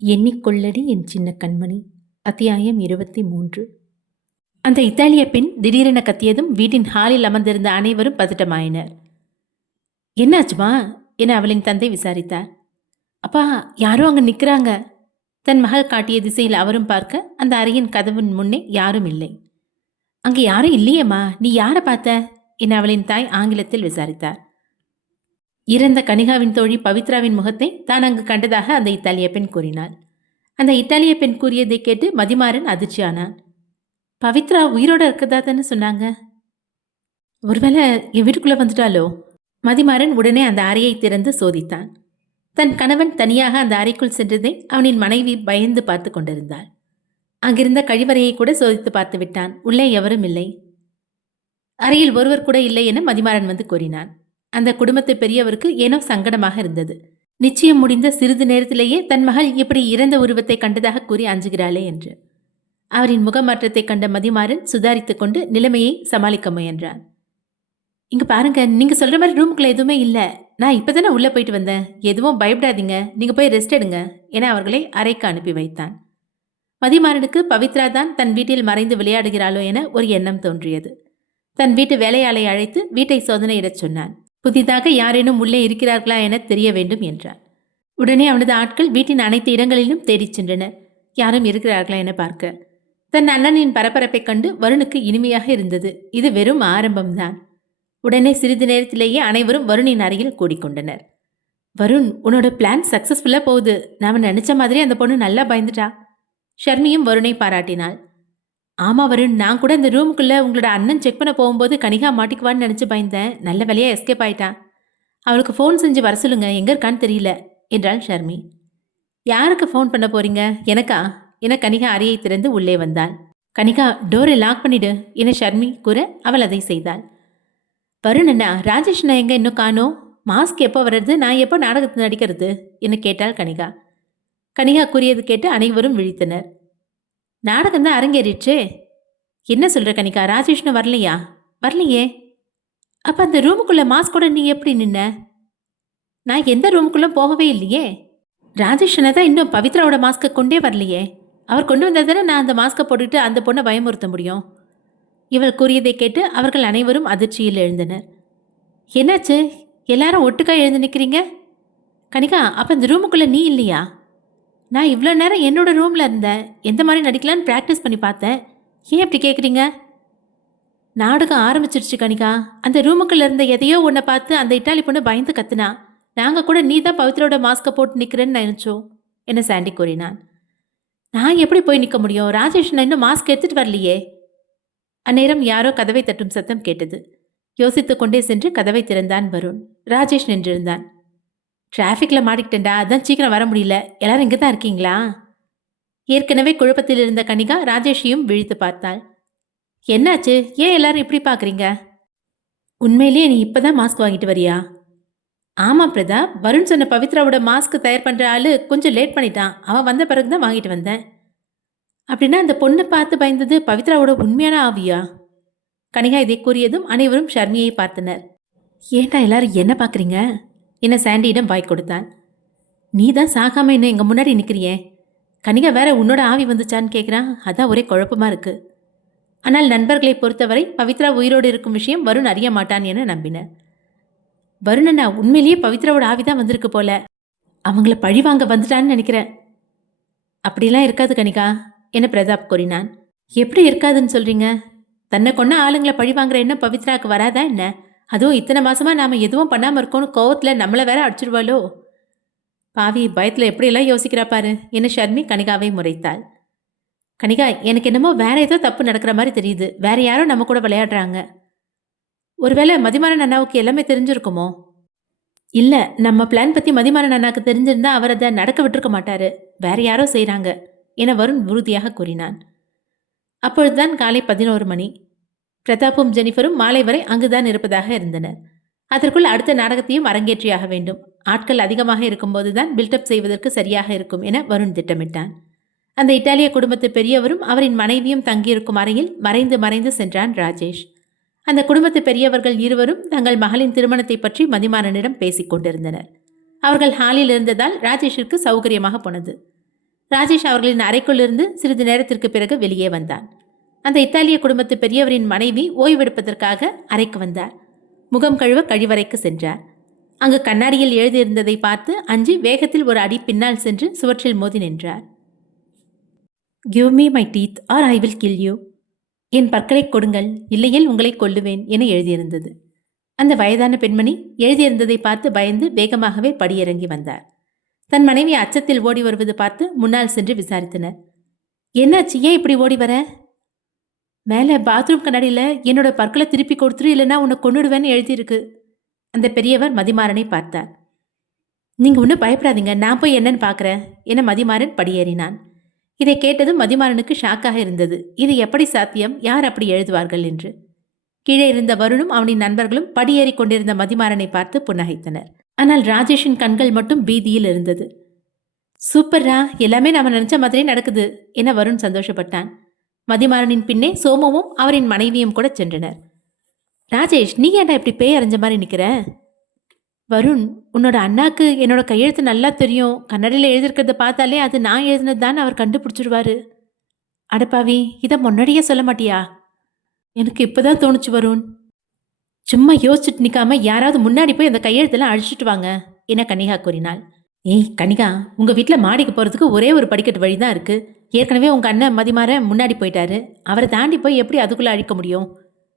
எண்ணிக்கொள்ளடி என் சின்ன கண்மணி. அத்தியாயம் 23. அந்த இத்தாலிய பெண் திடீரென கத்தியதும் வீட்டின் ஹாலில் அமர்ந்திருந்த அனைவரும் பதட்டமாயினர். என்னாச்சுமா என அவளின் தந்தை விசாரித்தார். அப்பா, யாரோ அங்க நிக்கிறாங்க. தன் மகள் காட்டிய திசையில் அவரும் பார்க்க அந்த அறையின் கதவின் முன்னே யாரும் இல்லை. அங்கே யாரும் இல்லையேம்மா, நீ யாரை பார்த்த என அவளின் தாய் ஆங்கிலத்தில் விசாரித்தார். இறந்த கனிகாவின் தோழி பவித்ராவின் முகத்தை தான் அங்கு கண்டதாக அந்த இத்தாலிய பெண் கூறினாள். அந்த இத்தாலிய பெண் கூறியதை கேட்டு மதிமாறன் அதிர்ச்சியானான். பவித்ரா உயிரோட இருக்கதா தானே சொன்னாங்க. ஒருவேளை என் வீட்டுக்குள்ள வந்துட்டாலோ? மதிமாறன் உடனே அந்த அறையை திறந்து சோதித்தான். தன் கணவன் தனியாக அந்த அறைக்குள் சென்றதை அவனின் மனைவி பயந்து பார்த்து கொண்டிருந்தாள். அங்கிருந்த கழிவறையை கூட சோதித்து பார்த்து விட்டான். உள்ளே எவரும் இல்லை. அறையில் ஒருவர் கூட இல்லை என மதிமாறன் வந்து கூறினான். அந்த குடும்பத்து பெரியவருக்கு ஏனோ சங்கடமாக இருந்தது. நிச்சயம் முடிந்த சிறிது நேரத்திலேயே தன் மகள் இப்படி இறந்த உருவத்தை கண்டதாக கூறி அஞ்சுகிறாளே என்று. அவரின் முகமாற்றத்தை கண்ட மதிமாறன் சுதாரித்துக் கொண்டு நிலைமையை சமாளிக்க முயன்றான். இங்க பாருங்க, நீங்க சொல்ற மாதிரி ரூமுக்குள்ள எதுவுமே இல்ல. நான் இப்பதானே உள்ள போயிட்டு வந்தேன். எதுவும் பயப்படாதீங்க, நீங்க போய் ரெஸ்ட் எடுங்க என அவர்களை அறைக்கு அனுப்பி வைத்தான். மதிமாறனுக்கு பவித்ரா தான் தன் வீட்டில் மறைந்து விளையாடுகிறாளோ என ஒரு எண்ணம் தோன்றியது. தன் வீட்டு வேலையாளை அழைத்து வீட்டை சோதனையிடச் சொன்னான். புதிதாக யாரேனும் உள்ளே இருக்கிறார்களா என தெரிய வேண்டும் என்றார். உடனே அவனது ஆட்கள் வீட்டின் அனைத்து இடங்களிலும் தேடிச் சென்றனர், யாரும் இருக்கிறார்களா என பார்க்க. தன் அண்ணனின் பரபரப்பைக் கண்டு வருணுக்கு இனிமையாக இருந்தது. இது வெறும் ஆரம்பம்தான். உடனே சிறிது நேரத்திலேயே அனைவரும் வருணின் அறையில் கூடிக்கொண்டனர். வருண், உன்னோட பிளான் சக்சஸ்ஃபுல்லா போகுது. நாம நினைச்ச மாதிரி அந்த பொண்ணு நல்லா பயந்துட்டா. ஷர்மியும் வருணை பாராட்டினாள். ஆமா வருண், நான் கூட இந்த ரூமுக்குள்ள உங்களோட அண்ணன் செக் பண்ண போகும்போது கனிகா மாட்டிக்குவான்னு நினைச்சு பயந்தேன். நல்ல வேலையா எஸ்கேப் ஆயிட்டான். அவளுக்கு ஃபோன் செஞ்சு வர சொல்லுங்க, எங்க இருக்கான்னு தெரியல என்றாள் ஷர்மி. யாருக்கு ஃபோன் பண்ண போறீங்க? எனக்கா என கனிகா அறையை திறந்து உள்ளே வந்தாள். கனிகா, டோரை லாக் பண்ணிடு என ஷர்மி கூற அவள் அதை செய்தாள். வருண் அண்ணா, ராஜேஷ் அண்ணா எங்க இன்னும் காணோம்? மாஸ்க் எப்போ வர்றது? நான் எப்போ நாடகத்தை நடிக்கிறது என கேட்டாள் கனிகா. கனிகா கூறியது கேட்டு அனைவரும் விழித்தனர். நாடகம் தான் அரங்கேறிடுச்சே. என்ன சொல்ற கனிகா, ராஜேஷ்னு வரலையா? வரலையே. அப்ப அந்த ரூமுக்குள்ள மாஸ்கோட நீ எப்படி நின்ன? நான் எந்த ரூமுக்குள்ள போகவே இல்லையே. ராஜேஷ்னை தான் இன்னும் பவித்ராவோட மாஸ்கை கொண்டே வரலையே. அவர் கொண்டு வந்ததானே நான் அந்த மாஸ்கை போட்டுட்டு அந்த பொண்ணை பயமுறுத்த முடியும். இவள் கூறியதை கேட்டு அவர்கள் அனைவரும் அதிர்ச்சியில் எழுந்தனர். என்னாச்சு? எல்லாரும் ஒட்டுக்கா எழுந்து நிற்கிறீங்க? கனிகா, அப்ப இந்த ரூமுக்குள்ள நீ இல்லையா? நான் இவ்வளோ நேரம் என்னோட ரூமில் இருந்தேன். எந்த மாதிரி நடிக்கலான்னு ப்ராக்டிஸ் பண்ணி பார்த்தேன். ஏன் இப்படி கேட்குறீங்க? நாடகம் ஆரம்பிச்சிருச்சு கனிகா. அந்த ரூமுக்குள்ள இருந்த எதையோ ஒன்றை பார்த்து அந்த இட்டாலி பொண்ணு பயந்து கத்துனா. நாங்கள் கூட நீ தான் பவித்ரோட மாஸ்கை போட்டு நிற்கிறேன்னு நினச்சோம் என்ன சாண்டி கூறினான். நான் எப்படி போய் நிற்க முடியும்? ராஜேஷ் நான் இன்னும் மாஸ்க் எடுத்துகிட்டு வரலையே. அந்நேரம் யாரோ கதவை தட்டும் சத்தம் கேட்டது. யோசித்து கொண்டே சென்று கதவை திறந்தான் வருண். ராஜேஷ் நின்றிருந்தான். டிராஃபிக்கில் மாட்டிக்கிட்டேன்டா, அதான் சீக்கிரம் வர முடியல. எல்லாரும் இங்கே தான் இருக்கீங்களா? ஏற்கனவே குழப்பத்தில் இருந்த கனிகா ராஜேஷையும் விழித்து பார்த்தாள். என்னாச்சு? ஏன் எல்லாரும் இப்படி பார்க்குறீங்க? உண்மையிலேயே நீ இப்போதான் மாஸ்க் வாங்கிட்டு வரியா? ஆமாம் பிரதாப், வருண் சொன்ன பவித்ராவோட மாஸ்க் தயார் பண்ணுற ஆள் கொஞ்சம் லேட் பண்ணிட்டான். அவன் வந்த பிறகு தான் வாங்கிட்டு வந்தேன். அப்படின்னா அந்த பொண்ணை பார்த்து பயந்தது பவித்ராவோட உண்மையான ஆவியா? கனிகா இதை கூறியதும் அனைவரும் ஷர்மியை பார்த்தனர். ஏன்டா எல்லாரும் என்ன பார்க்குறீங்க என சாண்டியிடம் வாய் கொடுத்தான். நீ தான் சாகாம இன்னும் எங்கள் முன்னாடி நிற்கிறியே. கனிகா வேற உன்னோட ஆவி வந்துச்சான்னு கேட்குறான். அதான் ஒரே குழப்பமாக இருக்கு. ஆனால் நண்பர்களை பொறுத்தவரை பவித்ரா உயிரோடு இருக்கும் விஷயம் வருண் அறிய மாட்டான் என நம்பினர். வருணண்ணா, உண்மையிலேயே பவித்ராவோட ஆவி தான் வந்திருக்கு போல. அவங்கள பழி வாங்க வந்துட்டான்னு நினைக்கிறேன். அப்படிலாம் இருக்காது கனிகா என பிரதாப் கூறினான். எப்படி இருக்காதுன்னு சொல்றீங்க? தன்னை கொன்ன ஆளுங்களை பழி வாங்குற எண்ணம் பவித்ராவுக்கு வராதா என்ன? அதுவும் இத்தனை மாசமா நாம எதுவும் பண்ணாமல் இருக்கோன்னு கோவத்தில் நம்மளை வேற அடிச்சிருவாளோ? பாவி, பயத்தில் எப்படியெல்லாம் யோசிக்கிறா பாரு என ஷர்மி கனிகாவை முறைத்தாள். கனிகா, எனக்கு என்னமோ வேற ஏதோ தப்பு நடக்கிற மாதிரி தெரியுது. வேற யாரோ நம்ம கூட விளையாடுறாங்க. ஒருவேளை மதிமாறன் அண்ணாவுக்கு எல்லாமே தெரிஞ்சிருக்குமோ? இல்லை, நம்ம பிளான் பற்றி மதிமாறன் அண்ணாவுக்கு தெரிஞ்சிருந்தா அவர் அதை நடக்க விட்டுருக்க மாட்டாரு. வேற யாரோ செய்கிறாங்க என வருண் உறுதியாக கூறினான். அப்பொழுதுதான் காலை 11 மணி. பிரதாப்பும் ஜெனிஃபரும் மாலை வரை அங்குதான் இருப்பதாக இருந்தனர். அதற்குள் அடுத்த நாடகத்தையும் அரங்கேற்றியாக வேண்டும். ஆட்கள் அதிகமாக இருக்கும்போதுதான் பில்டப் செய்வதற்கு சரியாக இருக்கும் என வருண் திட்டமிட்டான். அந்த இத்தாலிய குடும்பத்து பெரியவரும் அவரின் மனைவியும் தங்கியிருக்கும் அறையில் மறைந்து மறைந்து சென்றான் ராஜேஷ். அந்த குடும்பத்து பெரியவர்கள் இருவரும் தங்கள் மகளின் திருமணத்தை பற்றி மதிமாறனிடம் பேசிக் கொண்டிருந்தனர். அவர்கள் ஹாலில் இருந்ததால் ராஜேஷிற்கு சௌகரியமாக போனது. ராஜேஷ் அவர்களின் அறைக்குள்ளிருந்து சிறிது நேரத்திற்கு பிறகு வெளியே வந்தான். அந்த இத்தாலிய குடும்பத்து பெரியவரின் மனைவி ஓய்வெடுப்பதற்காக அறைக்கு வந்தார். முகம் கழுவ கழிவறைக்கு சென்றார். அங்கு கண்ணாடியில் எழுதியிருந்ததை பார்த்து அஞ்சி வேகத்தில் ஒரு அடி பின்னால் சென்று சுவற்றில் மோதி நின்றார். Give me my teeth or I will kill you. என் பற்களை கொடுங்கள், இல்லையில் உங்களை கொல்லுவேன் என எழுதியிருந்தது. அந்த வயதான பெண்மணி எழுதியிருந்ததை பார்த்து பயந்து வேகமாகவே படியிறங்கி வந்தார். தன் மனைவி அச்சத்தில் ஓடி வருவது பார்த்து முன்னால் சென்று விசாரித்தனர். என்னாச்சு, ஏன் இப்படி ஓடி வர? மேலே பாத்ரூம் கண்ணாடியில் என்னோட பற்களை திருப்பி கொடுத்துரு, இல்லைன்னா உன்னை கொன்னுடுவேன்னு எழுதியிருக்கு. அந்த பெரியவர் மதிமாறனை பார்த்தார். நீங்கள் ஒன்றும் பயப்படாதீங்க, நான் போய் என்னன்னு பார்க்குறேன் என மதிமாறன் படியேறினான். இதை கேட்டதும் மதிமாறனுக்கு ஷாக்காக இருந்தது. இது எப்படி சாத்தியம், யார் அப்படி எழுதுவார்கள் என்று. கீழே இருந்த வருணும் அவனின் நண்பர்களும் படியேறி கொண்டிருந்த மதிமாறனை பார்த்து புன்னகைத்தனர். ஆனால் ராஜேஷின் கண்கள் மட்டும் பீதியில் இருந்தது. சூப்பர்ரா, எல்லாமே நாம நினைச்ச மாதிரியே நடக்குது என வருண் சந்தோஷப்பட்டான். மதிமாறனின் பின்னே சோமுவும் அவரின் மனைவியும் கூட சென்றனர். ராஜேஷ், நீ ஏன்டா இப்படி பேய் அரைஞ்ச மாதிரி நிற்கிற? வருண், உன்னோட அண்ணாக்கு என்னோட கையெழுத்து நல்லா தெரியும். கன்னடியில் எழுதியிருக்கிறத பார்த்தாலே அது நான் எழுதினது தான் அவர் கண்டுபிடிச்சிருவாரு. அடப்பாவி, இதை முன்னாடியே சொல்ல மாட்டியா? எனக்கு இப்போதான் தோணுச்சு வருண். சும்மா யோசிச்சுட்டு நிற்காம யாராவது முன்னாடி போய் அந்த கையெழுத்தெல்லாம் அழிச்சிட்டு வாங்க என கனிகா கூறினாள். ஏய் கனிகா, உங்கள் வீட்டில் மாடிக்கு போகிறதுக்கு ஒரே ஒரு படிக்கட்டு வழி தான் இருக்குது. ஏற்கனவே உங்கள் அண்ணன் மதிமாற முன்னாடி போயிட்டாரு. அவரை தாண்டி போய் எப்படி அதுக்குள்ளே அழிக்க முடியும்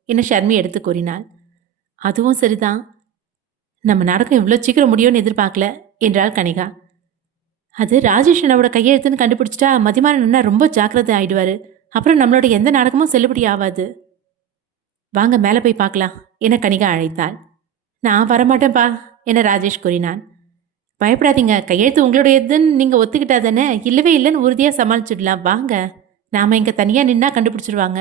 என ஷர்மி எடுத்து கூறினாள். அதுவும் சரிதான், நம்ம நாடகம் இவ்வளோ சீக்கிரம் முடியும்னு எதிர்பார்க்கல என்றாள் கனிகா. அது ராஜேஷ் அண்ணாவோட கையெழுத்துன்னு கண்டுபிடிச்சிட்டா மதிமாறன் அண்ணா ரொம்ப ஜாக்கிரதை ஆயிடுவார். அப்புறம் நம்மளோட எந்த நாடகமும் செல்லுபடி ஆகாது. வாங்க மேலே போய் பார்க்கலாம் என கனிகா அழைத்தாள். நான் வரமாட்டேன்ப்பா என ராஜேஷ் கூறினான். பயப்படாதீங்க, கையெழுத்து உங்களுடையதுன்னு நீங்கள் ஒத்துக்கிட்டா தானே, இல்லவே இல்லைன்னு உறுதியாக சமாளிச்சுடலாம். வாங்க, நாம் இங்கே தனியாக நின்னா கண்டுபிடிச்சிடுவாங்க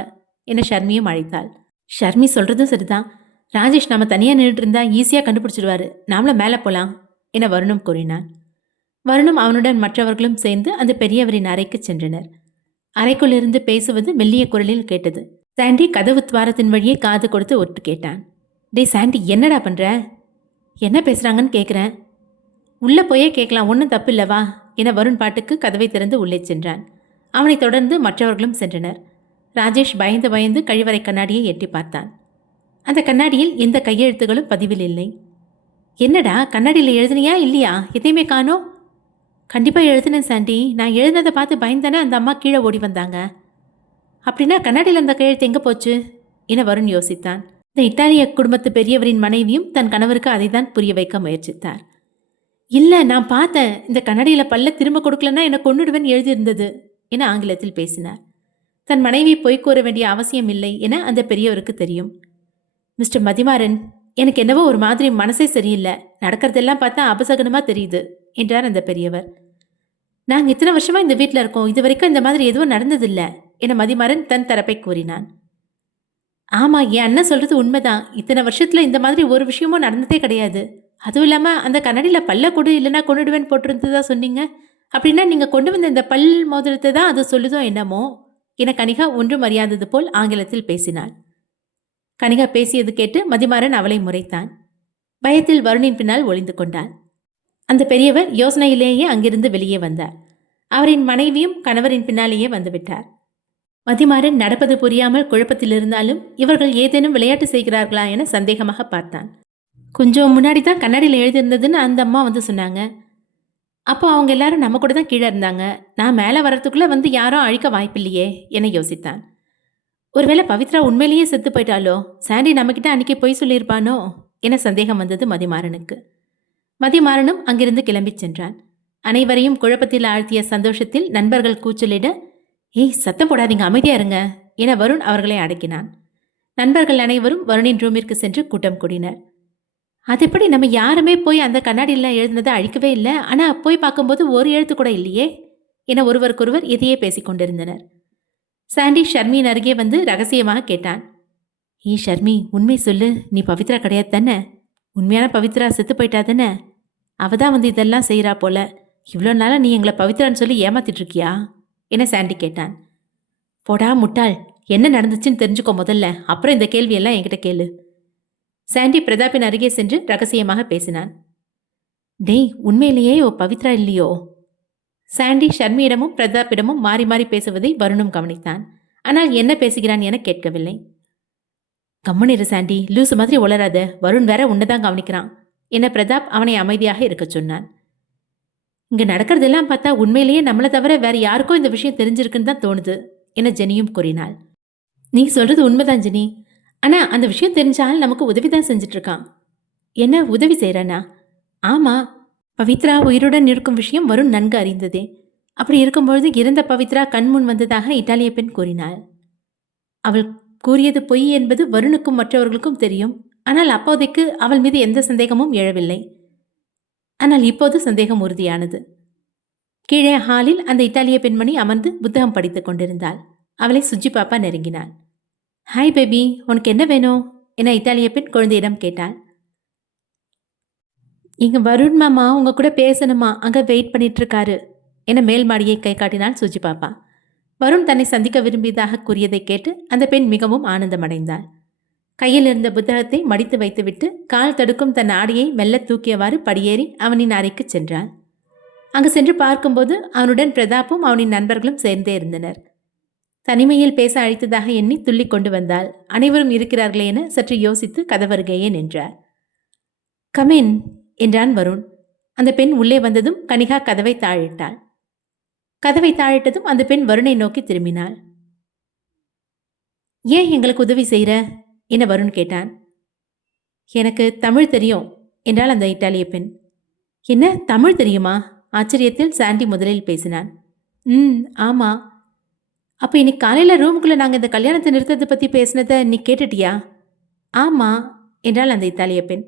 என ஷர்மியும் அழைத்தாள். ஷர்மி சொல்கிறதும் சரிதான், ராஜேஷ் நம்ம தனியாக நின்றுட்டு இருந்தா ஈஸியாக கண்டுபிடிச்சிடுவாரு. நாமளும் மேலே போகலாம் என வருணும் கூறினான். வருணும் அவனுடன் மற்றவர்களும் சேர்ந்து அந்த பெரியவரின் அறைக்கு சென்றனர். அறைக்குள்ளிருந்து பேசுவது மெல்லிய குரலில் கேட்டது. சாண்டி கதவு துவாரத்தின் வழியே காது கொடுத்து ஒட்டு கேட்டான். டே சாண்டி, என்னடா பண்ணுற? என்ன பேசுகிறாங்கன்னு கேட்குறேன். உள்ளே போயே கேட்கலாம், ஒன்றும் தப்பு இல்லவா என வருண் பாட்டுக்கு கதவை திறந்து உள்ளே சென்றான். அவனை தொடர்ந்து மற்றவர்களும் சென்றனர். ராஜேஷ் பயந்து பயந்து கழிவறை கண்ணாடியை எட்டி பார்த்தான். அந்த கண்ணாடியில் எந்த கையெழுத்துகளும் பதிவில் இல்லை. என்னடா, கண்ணாடியில் எழுதுனியா இல்லையா? எதையுமே காணோம். கண்டிப்பாக எழுதுனேன் சாண்டி, நான் எழுதுனதை பார்த்து பயந்தானே அந்த அம்மா கீழே ஓடி வந்தாங்க. அப்படின்னா கண்ணாடியில் அந்த கையெழுத்து எங்கே போச்சு என வருண் யோசித்தான். இந்த இத்தாலிய குடும்பத்து பெரியவரின் மனைவியும் தன் கணவருக்கு அதை தான் புரிய வைக்க முயற்சித்தார். இல்லை, நான் பார்த்தேன், இந்த கண்ணாடியில் பல்ல திரும்ப கொடுக்கலன்னா என்னை கொன்னுடுவேன் எழுதியிருந்தது என ஆங்கிலத்தில் பேசினார். தன் மனைவி பொய் கூற வேண்டிய அவசியம் இல்லை என அந்த பெரியவருக்கு தெரியும். மிஸ்டர் மதிமாறன், எனக்கு என்னவோ ஒரு மாதிரி மனசே சரியில்லை. நடக்கிறதெல்லாம் பார்த்தா அபசகனமாக தெரியுது என்றார் அந்த பெரியவர். நாங்கள் இத்தனை வருஷமாக இந்த வீட்டில் இருக்கோம், இது வரைக்கும் இந்த மாதிரி எதுவும் நடந்ததில்லை என மதிமாறன் தன் தரப்பை கூறினான். ஆமாம், என் அண்ணன் சொல்கிறது உண்மைதான். இத்தனை வருஷத்தில் இந்த மாதிரி ஒரு விஷயமும் நடந்ததே கிடையாது. அதுவும் இல்லாமல் அந்த கண்ணாடியில் பல்ல கொடு இல்லைன்னா கொண்டுடுவேன் போட்டிருந்ததா சொன்னீங்க. அப்படின்னா நீங்கள் கொண்டு வந்த இந்த பல் மோதிரத்தை தான் அது சொல்லுதோ என்னமோ என கனிகா ஒன்றும் அறியாதது போல் ஆங்கிலத்தில் பேசினாள். கனிகா பேசியது கேட்டு மதிமாறன் அவளை முறைத்தான். பயத்தில் வருணின் பின்னால் ஒளிந்து கொண்டாள். அந்த பெரியவர் யோசனையிலேயே அங்கிருந்து வெளியே வந்தார். அவரின் மனைவியும் கணவரின் பின்னாலேயே வந்துவிட்டார். மதிமாறன் நடப்பது புரியாமல் குழப்பத்தில் இருந்தாலும் இவர்கள் ஏதேனும் விளையாட்டு செய்கிறார்களா என சந்தேகமாக பார்த்தான். கொஞ்சம் முன்னாடி தான் கண்ணாடியில் எழுதியிருந்ததுன்னு அந்த அம்மா வந்து சொன்னாங்க. அப்போ அவங்க எல்லாரும் நம்ம கூட தான் கீழே இருந்தாங்க. நான் மேலே வர்றதுக்குள்ளே வந்து யாரும் அழிக்க வாய்ப்பில்லையே என யோசித்தான். ஒருவேளை பவித்ரா உண்மையிலேயே செத்து போயிட்டாலோ, சாண்டி நம்மக்கிட்ட அன்றைக்கி பொய் சொல்லியிருப்பானோ என சந்தேகம் வந்தது மதிமாறனுக்கு. மதிமாறனும் அங்கிருந்து கிளம்பி சென்றான். அனைவரையும் குழப்பத்தில் ஆழ்த்திய சந்தோஷத்தில் நண்பர்கள் கூச்சலிட, ஏய் சத்தம் போடாதீங்க, அமைதியா இருங்க என வருண் அவர்களை அடக்கினான். நண்பர்கள் அனைவரும் வருணின் ரூமிற்கு சென்று கூட்டம் கூடினர். அதெப்படி நம்ம யாருமே போய் அந்த கண்ணாடியில் எழுதினதை அழிக்கவே இல்லை, ஆனால் போய் பார்க்கும்போது ஒரு எழுத்து கூட இல்லையே என ஒருவருக்கொருவர் எதையே பேசிக் கொண்டிருந்தனர். சாண்டி ஷர்மியின் அருகே வந்து ரகசியமாக கேட்டான். ஏய் ஷர்மி, உண்மை சொல்லு, நீ பவித்ரா கிடையாது தானே? உண்மையான பவித்ரா செத்து போயிட்டா தானே? அவ தான் வந்து இதெல்லாம் செய்கிறா போல. இவ்வளோ நாளாக நீ எங்களை பவித்ரான்னு சொல்லி ஏமாத்திட்டு இருக்கியா என சாண்டி கேட்டான். போடா முட்டாள், என்ன நடந்துச்சுன்னு தெரிஞ்சுக்கோ முதல்ல, அப்புறம் இந்த கேள்வியெல்லாம் என்கிட்ட கேளு. சாண்டி பிரதாப்பின் அருகே சென்று ரகசியமாக பேசினான். டேய், உண்மையிலேயே ஓ பவித்ரா இல்லையோ? சாண்டி ஷர்மியிடமும் பிரதாப்பிடமும் மாறி மாறி பேசுவதை வருணும் கவனித்தான். ஆனால் என்ன பேசுகிறான் என கேட்கவில்லை. கம்முனிரு சாண்டி, லூசு மாதிரி உளராத, வருண் வேற உன்னதான் கவனிக்கிறான் என பிரதாப் அவனை அமைதியாக இருக்க சொன்னான். இங்க நடக்கிறதெல்லாம் பார்த்தா உண்மையிலேயே நம்மளை தவிர வேற யாருக்கும் இந்த விஷயம் தெரிஞ்சிருக்குன்னு தான் தோணுது என ஜெனியும் கூறினாள். நீ சொல்றது உண்மைதான் ஜெனி, ஆனா அந்த விஷயம் தெரிஞ்சால் நமக்கு உதவி தான் செஞ்சுட்டு இருக்கான். என்ன உதவி செய்யறானா? ஆமா, பவித்ரா உயிருடன் இருக்கும் விஷயம் வருண் நன்கு அறிந்ததே. அப்படி இருக்கும்பொழுது இறந்த பவித்ரா கண்முன் வந்ததாக இத்தாலிய பெண் கூறினாள். அவள் கூறியது பொய் என்பது வருணுக்கும் மற்றவர்களுக்கும் தெரியும். ஆனால் அப்போதைக்கு அவள் மீது எந்த சந்தேகமும் எழவில்லை. ஆனால் இப்போது சந்தேகம் உறுதியானது. கீழே ஹாலில் அந்த இத்தாலிய பெண்மணி அமர்ந்து புத்தகம் படித்துக் கொண்டிருந்தாள். அவளை சுஜி பாப்பா நெருங்கினாள். ஹாய் பேபி, உனக்கு என்ன வேணும் என இத்தாலிய பெண் குழந்தையிடம் கேட்டாள். இங்க வருண் மாமா உங்க கூட பேசணுமா, அங்க வெயிட் பண்ணிட்டு இருக்காரு என மேல் மாடியை கை காட்டினாள் சுஜி பாப்பா. வருண் தன்னை சந்திக்க விரும்பியதாக கூறியதை கேட்டு அந்த பெண் மிகவும் ஆனந்தமடைந்தாள். கையில் இருந்த புத்தகத்தை மடித்து வைத்துவிட்டு கால் தடுக்கும் தன் ஆடையை மெல்ல தூக்கியவாறு படியேறி அவனின் அறைக்கு சென்றாள். அங்கு சென்று பார்க்கும்போது அவனுடன் பிரதாப்பும் அவனின் நண்பர்களும் சேர்ந்தே இருந்தனர். தனிமையில் பேச அழைத்ததாக எண்ணி துள்ளி கொண்டு வந்தாள். அனைவரும் இருக்கிறார்களே என சற்று யோசித்து கதவருகையே நின்றார். கமின் என்றான் வருண். அந்த பெண் உள்ளே வந்ததும் கனிகா கதவை தாழிட்டாள். கதவை தாழிட்டதும் அந்த பெண் வருணை நோக்கி திரும்பினாள். ஏன் எங்களுக்கு உதவி செய்கிற என வருண் கேட்டான். எனக்கு தமிழ் தெரியும் என்றாள் அந்த இத்தாலிய பெண். என்ன தமிழ் தெரியுமா? ஆச்சரியத்தில் சாண்டி முதலில் பேசினான். ஆமா. அப்போ இன்னைக்கு காலையில் ரூமுக்குள்ளே நாங்கள் இந்த கல்யாணத்தை நிறுத்தத்தை பற்றி பேசினதை நீ கேட்டுட்டியா? ஆமா என்றாள் அந்த இத்தாலிய பெண்.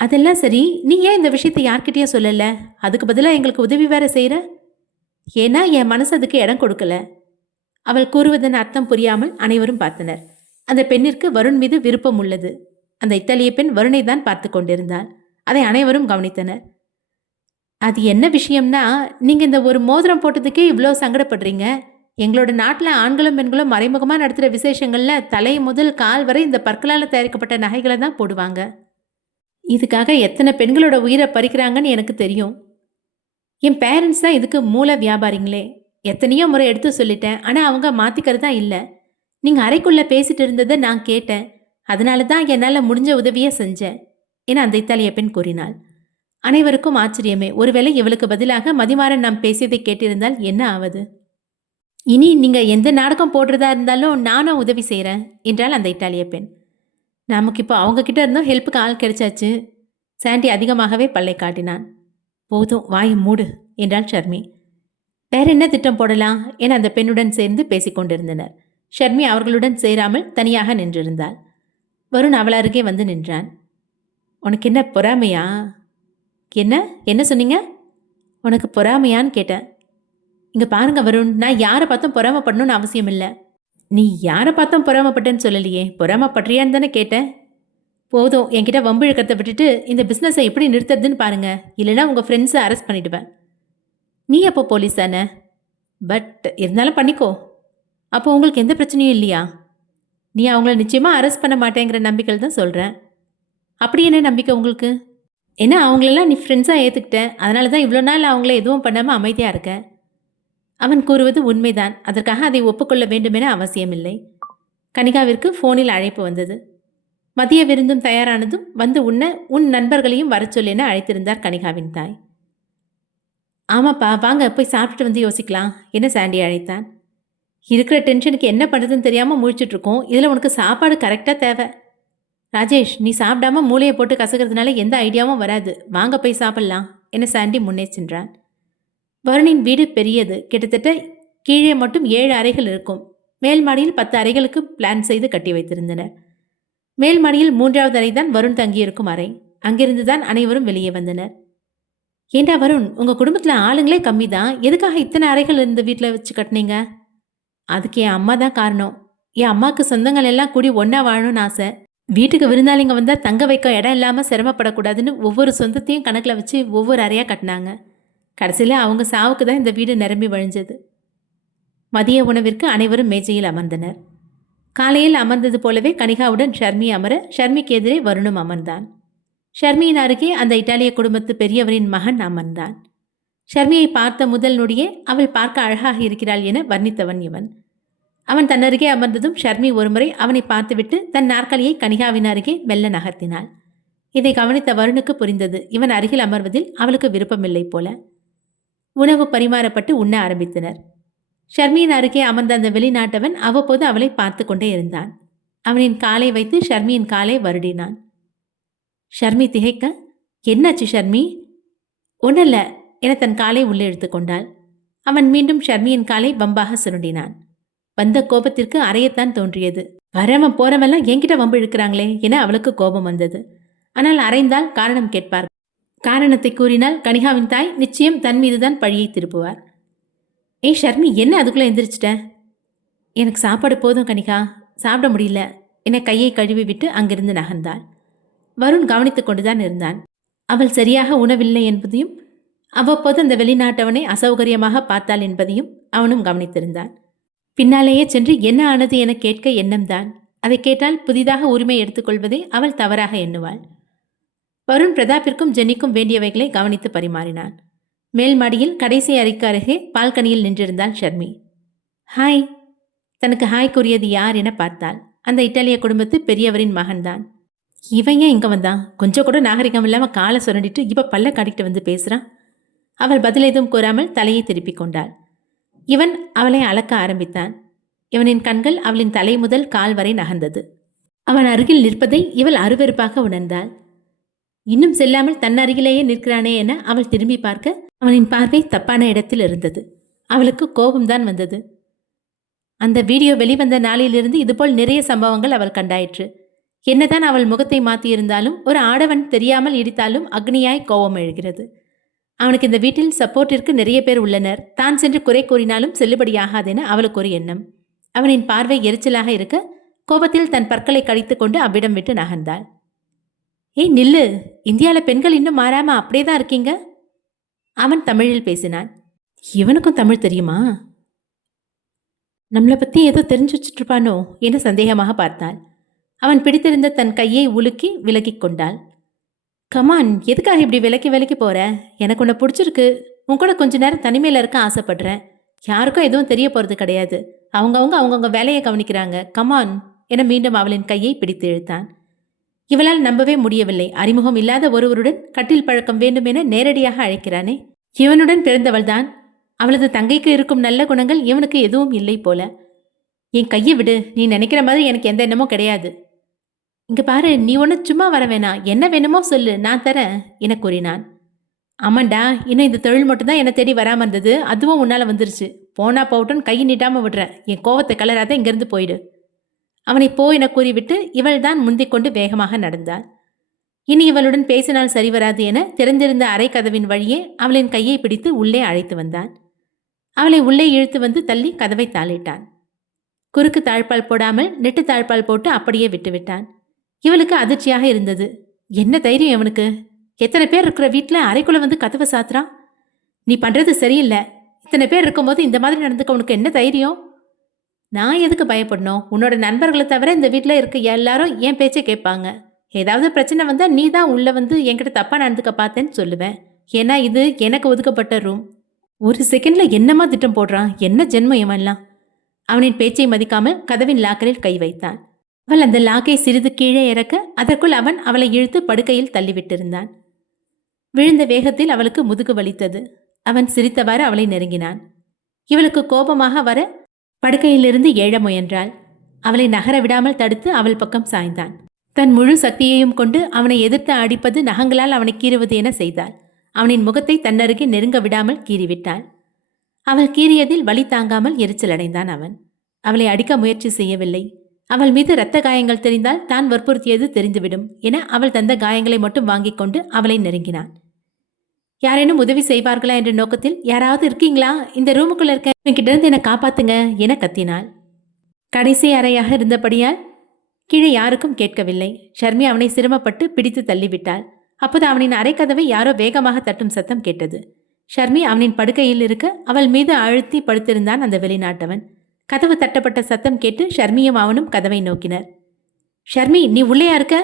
அதெல்லாம் சரி, நீ ஏன் இந்த விஷயத்தை யார்கிட்டயும் சொல்லலை? அதுக்கு பதிலாக எங்களுக்கு உதவி வேற செய்கிற? ஏன்னா என் மனசு அதுக்கு இடம் கொடுக்கல. அவள் கூறுவதன் அர்த்தம் புரியாமல் அனைவரும் பார்த்தனர். அந்த பெண்ணிற்கு வருண் மீது விருப்பம் உள்ளது. அந்த இத்தாலிய பெண் வருணை தான் பார்த்து கொண்டிருந்தாள். அதை அனைவரும் கவனித்தனர். அது என்ன விஷயம்னா, நீங்க இந்த ஒரு மோதிரம் போட்டதுக்கே இவ்வளோ சங்கடப்படுறீங்க. எங்களோட நாட்டில் ஆண்களும் பெண்களும் மறைமுகமாக நடத்துகிற விசேஷங்கள்ல தலை முதல் கால் வரை இந்த பற்களால் தயாரிக்கப்பட்ட நகைகளை தான் போடுவாங்க. இதுக்காக எத்தனை பெண்களோட உயிரை பறிக்கிறாங்கன்னு எனக்கு தெரியும். என் பேரண்ட்ஸ் தான் இதுக்கு மூல வியாபாரிங்களே. எத்தனையோ முறை எடுத்து சொல்லிட்டேன், ஆனால் அவங்க மாற்றிக்கிறது தான் இல்லை. நீங்கள் அறைக்குள்ளே பேசிட்டு இருந்ததை நான் கேட்டேன். அதனால தான் என்னால் முடிஞ்ச உதவியை செஞ்சேன் என அந்த இத்தாலிய பெண் கூறினாள். அனைவருக்கும் ஆச்சரியமே. ஒருவேளை இவளுக்கு பதிலாக மதிமாறன் நாம் பேசியதை கேட்டிருந்தால் என்ன ஆவது? இனி நீங்கள் எந்த நாடகம் போடுறதா இருந்தாலும் நானும் உதவி செய்கிறேன் என்றாள் அந்த இத்தாலிய பெண். நமக்கு இப்போ அவங்கக்கிட்ட இருந்தும் ஹெல்ப்புக்கு ஆள் கிடைச்சாச்சு. சாண்டி அதிகமாகவே பல்லை காட்டினான். போதும், வாயை மூடு என்றாள் ஷர்மி. வேற என்ன திட்டம் போடலாம் என அந்த பெண்ணுடன் சேர்ந்து பேசிக்கொண்டிருந்தனர். ஷர்மி அவர்களுடன் சேராமல் தனியாக நின்றிருந்தாள். வருண் அவள் அருகே வந்து நின்றான். உனக்கு என்ன பொறாமையா? என்ன என்ன சொன்னீங்க? உனக்கு பொறாமையான்னு கேட்டேன். இங்கே பாருங்க வருண், நான் யாரை பார்த்தும் பொறாமப்படணும்னு அவசியம் இல்லை. நீ யாரை பார்த்தும் பொறாமப்பட்டேன்னு சொல்லலையே, பொறாமப்படுறியான்னு தானே கேட்டேன். போதும், என்கிட்ட வம்பு இழுக்கிறத விட்டுட்டு இந்த பிஸ்னஸை எப்படி நிறுத்துறதுன்னு பாருங்க, இல்லைனா உங்கள் ஃப்ரெண்ட்ஸை அரெஸ்ட் பண்ணிவிடுவேன். நீ அப்போ போலீஸ் தானே? பட் இருந்தாலும் பண்ணிக்கோ. அப்போ உங்களுக்கு எந்த பிரச்சனையும் இல்லையா? நீ அவங்கள நிச்சயமாக அரெஸ்ட் பண்ண மாட்டேங்கிற நம்பிக்கையில் தான் சொல்கிறேன். அப்படி என்ன நம்பிக்கை உங்களுக்கு? ஏன்னா அவங்களெல்லாம் நீ ஃப்ரெண்ட்ஸாக ஏற்றுக்கிட்டேன், அதனால தான் இவ்வளோ நாள் அவங்கள எதுவும் பண்ணாமல் அமைதியாக இருக்க. அவன் கூறுவது உண்மைதான். அதற்காக அதை ஒப்புக்கொள்ள வேண்டுமென அவசியமில்லை. கனிகாவிற்கு ஃபோனில் அழைப்பு வந்தது. மதிய விருந்தும் தயாரானதும் வந்து உன்ன உன் நண்பர்களையும் வர சொல்லி என அழைத்திருந்தார் கனிகாவின் தாய். ஆமாப்பா, வாங்க போய் சாப்பிட்டுட்டு வந்து யோசிக்கலாம் என சாண்டி அழைத்தான். இருக்கிற டென்ஷனுக்கு என்ன பண்ணுறதுன்னு தெரியாமல் முழிச்சிட்ருக்கோம். இதில் உனக்கு சாப்பாடு கரெக்டாக தேவை. ராஜேஷ், நீ சாப்பிடாம மூளையை போட்டு கசக்கிறதுனால எந்த ஐடியாவும் வராது. வாங்க போய் சாப்பிட்லாம் என சாண்டி முன்னே சென்றான். வருணின் வீடு பெரியது. கிட்டத்தட்ட கீழே மட்டும் 7 அறைகள் இருக்கும். மேல் மாடியில் 10 அறைகளுக்கு பிளான் செய்து கட்டி வைத்திருந்தனர். மேல் மாடியில் 3வது அறை தான் வருண் தங்கியிருக்கும் அறை. அங்கிருந்து தான் அனைவரும் வெளியே வந்தனர். ஏண்டா வருண், உங்கள் குடும்பத்தில் ஆளுங்களே கம்மி தான், எதுக்காக இத்தனை அறைகள் இந்த வீட்டில் வச்சு கட்டினீங்க? அதுக்கு என் அம்மா தான் காரணம். என் அம்மாவுக்கு சொந்தங்கள் எல்லாம் கூடி ஒன்றா வாழணும்னு ஆசை. வீட்டுக்கு விருந்தாளிங்க வந்தால் தங்க வைக்க இடம் இல்லாமல் சிரமப்படக்கூடாதுன்னு ஒவ்வொரு சொந்தத்தையும் கணக்கில் வச்சு ஒவ்வொரு அறையாக கட்டினாங்க. கடைசியில் அவங்க சாவுக்கு தான் இந்த வீடு நிரம்பி வழிஞ்சது. மதிய உணவிற்கு அனைவரும் மேஜையில் அமர்ந்தனர். காலையில் அமர்ந்தது போலவே கனிகாவுடன் ஷர்மி அமர, ஷர்மிக்கு எதிரே வருணும் அமர்ந்தான். ஷர்மியின் அருகே அந்த இத்தாலிய குடும்பத்து பெரியவரின் மகன் அமர்ந்தான். ஷர்மியை பார்த்த முதல் நொடியே அவள் பார்க்க அழகாக இருக்கிறாள் என வர்ணித்தவன் இவன். அவன் தன் அருகே அமர்ந்ததும் ஷர்மி ஒருமுறை அவனை பார்த்துவிட்டு தன் நாற்காலியை கனிகாவின் அருகே மெல்ல நகர்த்தினாள். இதை கவனித்த வருணுக்கு புரிந்தது, இவன் அருகில் அமர்வதில் அவளுக்கு விருப்பமில்லை போல. உணவு பரிமாறப்பட்டு உண்ண ஆரம்பித்தனர். ஷர்மியின் அருகே அமர்ந்த அந்த வெளிநாட்டவன் அவ்வப்போது அவளை பார்த்து கொண்டே இருந்தான். அவனின் காலை வைத்து ஷர்மியின் காலை வருடினான். ஷர்மி திகைக்க, என்னாச்சு ஷர்மி? ஒன்னல்ல என தன் காலை உள்ளே இழுத்து கொண்டாள். அவன் மீண்டும் ஷர்மியின் காலை வம்பாக சுருண்டினான். வந்த கோபத்திற்கு அறையத்தான் தோன்றியது. வரவன் போறவெல்லாம் என்கிட்ட வம்பு இழுக்கிறாங்களே என அவளுக்கு கோபம் வந்தது. ஆனால் அறைந்தால் காரணம் கேட்பார். காரணத்தை கூறினால் கனிகாவின் தாய் நிச்சயம் தன் மீதுதான் பழியை திருப்புவார். ஏய் ஷர்மி, என்ன அதுக்குள்ளே எந்திரிச்சிட்ட? எனக்கு சாப்பாடு போதும் கனிகா, சாப்பிட முடியல என கையை கழுவி விட்டு அங்கிருந்து நகர்ந்தாள். வருண் கவனித்து கொண்டுதான் இருந்தான். அவள் சரியாக உணவில்லை என்பதையும் அவ்வப்போது அந்த வெளிநாட்டவனை அசௌகரியமாக பார்த்தாள் என்பதையும் அவனும் கவனித்திருந்தான். பின்னாலேயே சென்று என்ன ஆனது என கேட்க எண்ணம்தான். அதை கேட்டால் புதிதாக உரிமை எடுத்துக்கொள்வதை அவள் தவறாக எண்ணுவாள். வருண் பிரதாப்பிற்கும் ஜென்னிக்கும் வேண்டியவைகளை கவனித்து பரிமாறினான். மேல் மாடியில் கடைசி அறைக்கு அருகே பால்கனியில் நின்றிருந்தாள் ஷர்மி. ஹாய். தனக்கு ஹாய் கூறியது யார் என பார்த்தாள். அந்த இத்தாலிய குடும்பத்து பெரியவரின் மகன்தான். இவன் ஏன் இங்கே வந்தான்? கொஞ்சம் கூட நாகரிகம் இல்லாமல் காலை சுரண்டிட்டு இப்போ பல்ல காட்டிட்டு வந்து பேசுகிறான். அவள் பதில் எதுவும் கூறாமல் தலையை திருப்பிக் கொண்டாள். இவன் அவளை அளக்க ஆரம்பித்தான். இவனின் கண்கள் அவளின் தலை முதல் கால் வரை நகர்ந்தது. அவன் அருகில் நிற்பதை இவள் அருவெறுப்பாக உணர்ந்தாள். இன்னும் செல்லாமல் தன் அருகிலேயே நிற்கிறானே என அவள் திரும்பி பார்க்க அவனின் பார்வை தப்பான இடத்தில் இருந்தது. அவளுக்கு கோபம்தான் வந்தது. அந்த வீடியோ வெளிவந்த நாளிலிருந்து இதுபோல் நிறைய சம்பவங்கள் அவள் கண்டாயிற்று. என்னதான் அவள் முகத்தை மாற்றியிருந்தாலும் ஒரு ஆடவன் தெரியாமல் இடித்தாலும் அக்னியாய் கோபம் எழுகிறது. அவனுக்கு இந்த வீட்டில் சப்போர்ட்டிற்கு நிறைய பேர் உள்ளனர். தான் சென்று குறை கூறினாலும் செல்லுபடியாகாதென அவளுக்கு ஒரு எண்ணம். அவனின் பார்வை எரிச்சலாக இருக்க கோபத்தில் தன் பற்களை கடித்து கொண்டு அவ்விடம் விட்டு நகர்ந்தாள். ஏய் நில்லு, இந்தியாவில் பெண்கள் இன்னும் மாறாம அப்படியே தான் இருக்கீங்க. அவன் தமிழில் பேசினான். இவனுக்கும் தமிழ் தெரியுமா? நம்மளை பற்றி ஏதோ தெரிஞ்சு வச்சுட்டு இருப்பானோ என சந்தேகமாக பார்த்தாள். அவன் பிடித்திருந்த தன் கையை உலுக்கி விலகி கொண்டாள். கமான், எதுக்காக இப்படி விலக்கி போற? எனக்கு உன்னை பிடிச்சிருக்கு. உன் கூட கொஞ்ச நேரம் தனிமையில் இருக்க ஆசைப்படுறேன். யாருக்கும் எதுவும் தெரிய போகிறது கிடையாது. அவங்கவுங்க வேலையை கவனிக்கிறாங்க. கமான் என மீண்டும் அவளின் கையை பிடித்து இழுத்தான். இவளால் நம்பவே முடியவில்லை. அறிமுகம் இல்லாத ஒருவருடன் கட்டில் பழக்கம் வேண்டும் என நேரடியாக அழைக்கிறானே. இவனுடன் பிறந்தவள்தான். அவளது தங்கைக்கு இருக்கும் நல்ல குணங்கள் இவனுக்கு எதுவும் இல்லை போல. என் கையை விடு, நீ நினைக்கிற மாதிரி எனக்கு எந்த எண்ணமும் கிடையாது. இங்க பாரு, நீ ஒன்று சும்மா வர வேணாம், என்ன வேணுமோ சொல்லு, நான் தரேன் என கூறினான். ஆமாண்டா, இன்னும் இந்த தொழில் மட்டும்தான் என்னை தேடி வராமல் இருந்தது. அதுவும் உன்னால் வந்துருச்சு. போனா போகட்டும்னு கையை நீட்டாமல் விடுறேன். என் கோவத்தை கலராத, இங்கேருந்து போயிடு. அவனை போ என கூறிவிட்டு இவள் தான் முந்திக்கொண்டு வேகமாக நடந்தாள். இனி இவளுடன் பேசினால் சரிவராது என திறந்திருந்த அறை கதவின் வழியே அவளின் கையை பிடித்து உள்ளே அழைத்து வந்தான். அவளை உள்ளே இழுத்து வந்து தள்ளி கதவை தாளிட்டான். குறுக்கு தாழ்பால் போடாமல் நெட்டு தாழ்பால் போட்டு அப்படியே விட்டுவிட்டான். இவளுக்கு அதிர்ச்சியாக இருந்தது. என்ன தைரியம் இவனுக்கு? எத்தனை பேர் இருக்கிற வீட்டில் அறைக்குள்ள வந்து கதவை சாத்துறான்? நீ பண்ணுறது சரியில்லை. இத்தனை பேர் இருக்கும்போது இந்த மாதிரி நடந்துக்க உனக்கு என்ன தைரியம்? நான் எதுக்கு பயப்படணும்? உன்னோட நண்பர்களை தவிர இந்த வீட்டில் இருக்க எல்லாரும் என் பேச்சை கேட்பாங்க. ஏதாவது பிரச்சனை வந்தால் நீ தான் உள்ளே வந்து என்கிட்ட தப்பாக நடந்துக்க பார்த்தேன்னு சொல்லுவேன். ஏன்னா இது எனக்கு ஒதுக்கப்பட்ட ரூம். ஒரு செகண்டில் என்னமா திட்டம் போடுறான்? என்ன ஜென்மம் இவன்லாம்? அவனின் பேச்சை மதிக்காமல் கதவின் லாக்கரில் கை வைத்தான். அவள் அந்த லாக்கை சிறிது கீழே இறக்க அதற்குள் அவன் அவளை இழுத்து படுக்கையில் தள்ளிவிட்டிருந்தான். விழுந்த வேகத்தில் அவளுக்கு முதுகு வலித்தது. அவன் சிரித்தவாறு அவளை நெருங்கினான். இவளுக்கு கோபமாக வர படுக்கையிலிருந்து எழ முயன்றாள். அவளை நகர விடாமல் தடுத்து அவள் பக்கம் சாய்ந்தான். தன் முழு சக்தியையும் கொண்டு அவனை எதிர்த்து அடிப்பது, நகங்களால் அவனை கீறுவது என செய்தாள். அவனின் முகத்தை தன்னருகே நெருங்க விடாமல் கீறிவிட்டாள். அவள் கீறியதில் வலி தாங்காமல் எரிச்சல் அடைந்தான் அவன். அவளை அடிக்க முயற்சி செய்யவில்லை. அவள் மீது இரத்த காயங்கள் தெரிந்தால் தான் வற்புறுத்தியது தெரிந்துவிடும் என அவள் தந்த காயங்களை மட்டும் வாங்கிக் கொண்டு அவளை நெருங்கினான். யாரேனும் உதவி செய்வார்களா என்ற நோக்கத்தில், யாராவது இருக்கீங்களா, இந்த ரூமுக்குள்ள இருக்க, என்கிட்ட இருந்து என்னை காப்பாத்துங்க என கத்தினாள். கடைசி அறையாக இருந்தபடியால் கீழே யாருக்கும் கேட்கவில்லை. ஷர்மி அவனை சிரமப்பட்டு பிடித்து தள்ளிவிட்டாள். அப்போது அவனின் அறைக்கதவை யாரோ வேகமாக தட்டும் சத்தம் கேட்டது. ஷர்மி அவனின் படுக்கையில் இருக்க அவள் மீது அழுத்தி படுத்திருந்தான் அந்த வெளிநாட்டவன். கதவு தட்டப்பட்ட சத்தம் கேட்டு ஷர்மியும் அவனும் கதவை நோக்கினர். ஷர்மி, நீ உள்ளேயா இருக்க?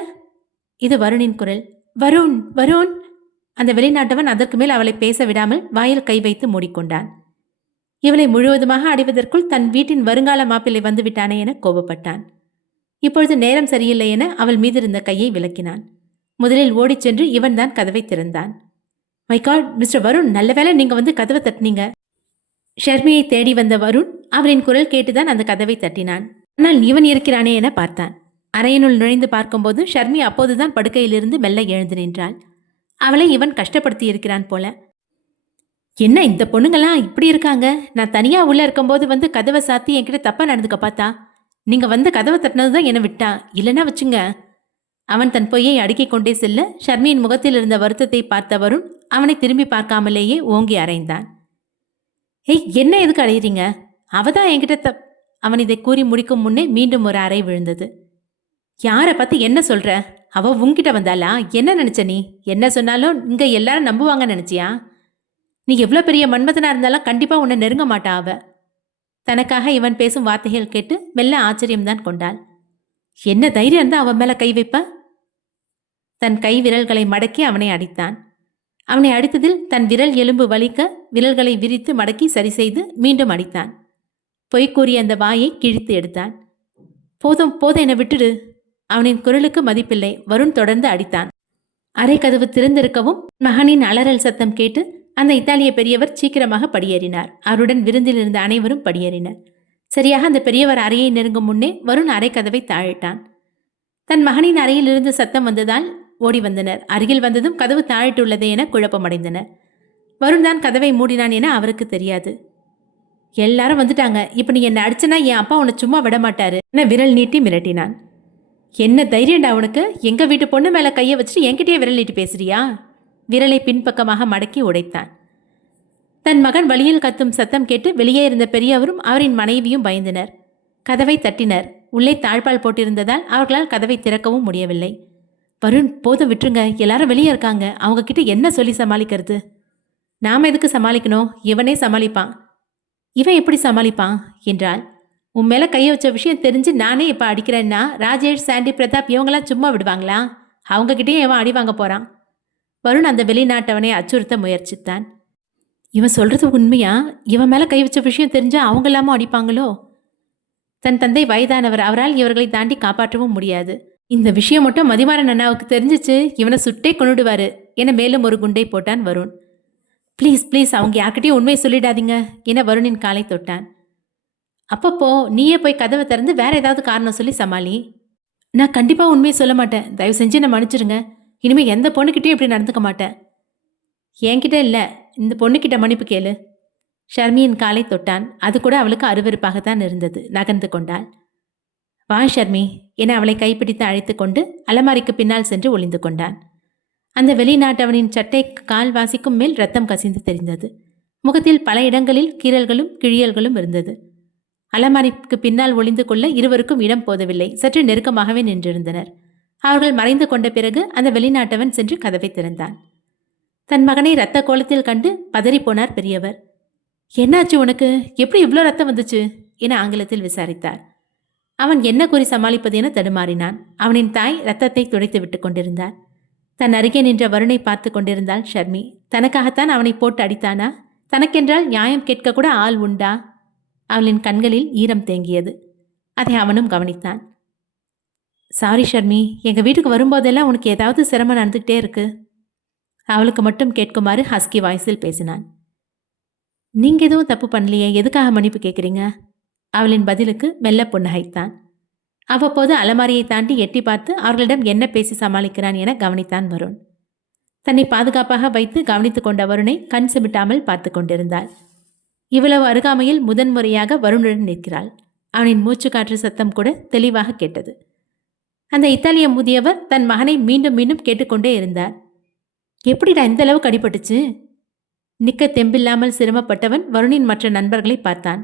இது வருணின் குரல். வருண், வருண் அந்த வெளிநாட்டவன் அதற்கு மேல் அவளை பேச விடாமல் வாயில் கை வைத்து மூடிக்கொண்டான். இவளை முழுவதுமாக அடைவதற்குள் தன் வீட்டின் வருங்கால மாப்பிள்ளை வந்துவிட்டானே என கோபப்பட்டான். இப்பொழுது நேரம் சரியில்லை என அவள் மீதிருந்த கையை விலக்கினான். முதலில் ஓடிச் சென்று இவன் தான் கதவை திறந்தான். மை காட், மிஸ்டர் வருண், நல்ல வேளை நீங்க வந்து கதவை தட்டினீங்க. ஷர்மியை தேடி வந்த வருண் அவளின் குரல் கேட்டுதான் அந்த கதவை தட்டினான். ஆனால் இவன் இருக்கிறானே என பார்த்தான். அறையினுள் நுழைந்து பார்க்கும்போது ஷர்மி அப்போதுதான் படுக்கையிலிருந்து மெல்ல எழுந்து நின்றாள். அவளை இவன் கஷ்டப்படுத்தி இருக்கிறான் போல. என்ன இந்த பொண்ணுங்கெல்லாம் இப்படி இருக்காங்க? நான் தனியா உள்ள இருக்கும்போது வந்து கதவை சாத்தி என்கிட்ட தப்பா நடந்துக்க பார்த்தா, நீங்க வந்து கதவை தட்டினதுதான் என்னை விட்டா, இல்லைன்னா வச்சுங்க. அவன் தன் பொய்யை அடுக்கிக் கொண்டே செல்ல ஷர்மியின் முகத்தில் இருந்த வருத்தத்தை பார்த்த வருண் அவனை திரும்பி பார்க்காமலேயே ஓங்கி அறைந்தான். ஏய், என்ன எதுக்கு அடையிறீங்க? அவதான் என்கிட்ட அவன் இதை கூறி முடிக்கும் முன்னே மீண்டும் ஒரு அறை விழுந்தது. யாரை பத்தி என்ன சொல்ற? அவ உன்கிட்ட வந்தாளா? என்ன நினைச்ச நீ? என்ன சொன்னாலும் இங்க எல்லாரும் நம்புவாங்க நினைச்சியா? நீ எவ்வளோ பெரிய மன்மதனா இருந்தாலும் கண்டிப்பா உன்னை நெருங்க மாட்டா அவ. தனக்காக இவன் பேசும் வார்த்தைகள் கேட்டு மெல்ல ஆச்சரியம்தான் கொண்டாள். என்ன தைரியம் இருந்தா அவன் மேல கை வைப்ப? தன் கை விரல்களை மடக்கி அவனை அடித்தான். அவனை அடித்ததில் தன் விரல் எலும்பு வலிக்க விரல்களை விரித்து மடக்கி சரி செய்து மீண்டும் அடித்தான். பொய்க்கூறிய அந்த வாயை கிழித்து எடுத்தான். போதும் போதும், என்னை விட்டுடு. அவனின் குரலுக்கு மதிப்பில்லை. வருண் தொடர்ந்து அடித்தான். அறை கதவு திறந்திருக்கவும் மகனின் அலறல் சத்தம் கேட்டு அந்த இத்தாலிய பெரியவர் சீக்கிரமாக படியேறினார். அவருடன் விருந்தில் இருந்த அனைவரும் படியேறினர். சரியாக அந்த பெரியவர் அறையை நெருங்கும் முன்னே வருண் அறை கதவை தாழிட்டான். தன் மகனின் அறையிலிருந்து சத்தம் வந்ததால் ஓடி வந்தனர். அருகில் வந்ததும் கதவு தாழிட்டுள்ளதே என குழப்பமடைந்தனர். வருண் தான் கதவை மூடினான் என அவருக்கு தெரியாது. எல்லாரும் வந்துட்டாங்க. இப்ப நீ என்ன அடிச்சனா என் அப்பா உன்னை சும்மா விட மாட்டாரு என விரல் நீட்டி மிரட்டினான். என்ன தைரியண்டா உனக்கு? எங்க வீட்டு பொண்ணு மேல கையை வச்சுட்டு என்கிட்டயே விரல் நீட்டி பேசுறியா? விரலை பின்பக்கமாக மடக்கி உடைத்தான். தன் மகன் வழியில் கத்தும் சத்தம் கேட்டு வெளியே இருந்த பெரியவரும் அவரின் மனைவியும் பயந்தனர். கதவை தட்டினர். உள்ளே தாழ்பால் போட்டிருந்ததால் அவர்களால் கதவை திறக்கவும் முடியவில்லை. வருண், போதும் விட்டுருங்க, எல்லாரும் வெளியே இருக்காங்க. அவங்க கிட்ட என்ன சொல்லி சமாளிக்கிறது? நாம எதுக்கு சமாளிக்கணும்? இவனே சமாளிப்பான். இவன் எப்படி சமாளிப்பான் என்றாள். உன் மேல கையை வச்ச விஷயம் தெரிஞ்சு நானே இப்ப அடிக்கிறேன்னா ராஜேஷ், சாண்டி, பிரதாப் இவங்களாம் சும்மா விடுவாங்களா? அவங்க கிட்டேயும் இவன் அடி வாங்க போறான். வருண் அந்த வெளிநாட்டவனை அச்சுறுத்த முயற்சித்தான். இவன் சொல்றது உண்மையா? இவன் மேல கை வச்ச விஷயம் தெரிஞ்சா அவங்க எல்லாமும் அடிப்பாங்களோ? தன் தந்தை வயதானவர், அவரால் இவர்களை தாண்டி காப்பாற்றவும் முடியாது. இந்த விஷயம் மட்டும் மதிமாறன் அண்ணாவுக்கு தெரிஞ்சிச்சு, இவனை சுட்டே கொண்டுடுவாரு என மேலும் ஒரு குண்டை போட்டான் வருண். ப்ளீஸ் ப்ளீஸ், அவங்க யார்கிட்டையும் உண்மையை சொல்லிடாதீங்க என வருணின் காலை தொட்டான். அப்பப்போ நீயே போய் கதவை திறந்து வேற ஏதாவது காரணம் சொல்லி சமாளி. நான் கண்டிப்பா உண்மையை சொல்ல மாட்டேன். தயவு செஞ்சு நான் மன்னிச்சிருங்க. இனிமே எந்த பொண்ணுக்கிட்டையும் இப்படி நடந்துக்க மாட்டேன். என்கிட்ட இல்ல, இந்த பொண்ணுக்கிட்ட மன்னிப்பு கேளு. ஷர்மியின் காலை தொட்டான். அது கூட அவளுக்கு அருவருப்பாகத்தான் இருந்தது. நகர்ந்து கொண்டாள். வா ஷர்மி என அவளை கைப்பிடித்து அழைத்து கொண்டு அலமாரிக்கு பின்னால் சென்று ஒளிந்து கொண்டான். அந்த வெளிநாட்டவனின் சட்டை கால் வாசிக்கும் மேல் ரத்தம் கசிந்து தெரிந்தது. முகத்தில் பல இடங்களில் கீறல்களும் கிழியல்களும் இருந்தது. அலமாரிக்கு பின்னால் ஒளிந்து கொள்ள இருவருக்கும் இடம் போதவில்லை. சற்று நெருக்கமாகவே நின்றிருந்தனர். அவர்கள் மறைந்து கொண்ட பிறகு அந்த வெளிநாட்டவன் சென்று கதவை திறந்தான். தன் மகனை இரத்த கோலத்தில் கண்டு பதறிப்போனார் பெரியவர். என்னாச்சு உனக்கு? எப்படி இவ்வளோ ரத்தம் வந்துச்சு என ஆங்கிலத்தில் விசாரித்தார். அவன் என்ன கூறி சமாளிப்பது என தடுமாறினான். அவனின் தாய் ரத்தத்தை துடைத்து விட்டு கொண்டிருந்தார். தன் அருகே நின்ற வருணை பார்த்து கொண்டிருந்தாள் ஷர்மி. தனக்காகத்தான் அவனை போட்டு அடித்தானா? தனக்கென்றால் நியாயம் கேட்க கூட ஆள் உண்டா? அவளின் கண்களில் ஈரம் தேங்கியது. அதை அவனும் கவனித்தான். சாரி ஷர்மி, எங்க வீட்டுக்கு வரும்போதெல்லாம் உனக்கு ஏதாவது சிரமம் நடந்துகிட்டே இருக்கு. அவளுக்கு மட்டும் கேட்குமாறு ஹஸ்கி வாய்ஸில் பேசினான். நீங்க எதுவும் தப்பு பண்ணலையே, எதுக்காக மன்னிப்பு கேட்குறீங்க? அவளின் பதிலுக்கு மெல்ல புன்னகைத்தான். அவ்வப்போது அலமாரியை தாண்டி எட்டி பார்த்து அவர்களிடம் என்ன பேசி சமாளிக்கிறான் என கவனித்தான் வருண். தன்னை பாதுகாப்பாக வைத்து கவனித்து கொண்ட வருணை கண் சிமிட்டாமல் பார்த்து கொண்டிருந்தாள். இவ்வளவு அருகாமையில் முதன்முறையாக வருணுடன் நிற்கிறாள். அவனின் மூச்சு காற்று சத்தம் கூட தெளிவாக கேட்டது. அந்த இத்தாலிய முதியவர் தன் மகனை மீண்டும் மீண்டும் கேட்டுக்கொண்டே இருந்தார். எப்படிடா இந்த அளவுக்கு அடிபட்டுச்சு? நிற்க தெம்பில்லாமல் சிரமப்பட்டவன் வருணின் மற்ற நண்பர்களை பார்த்தான்.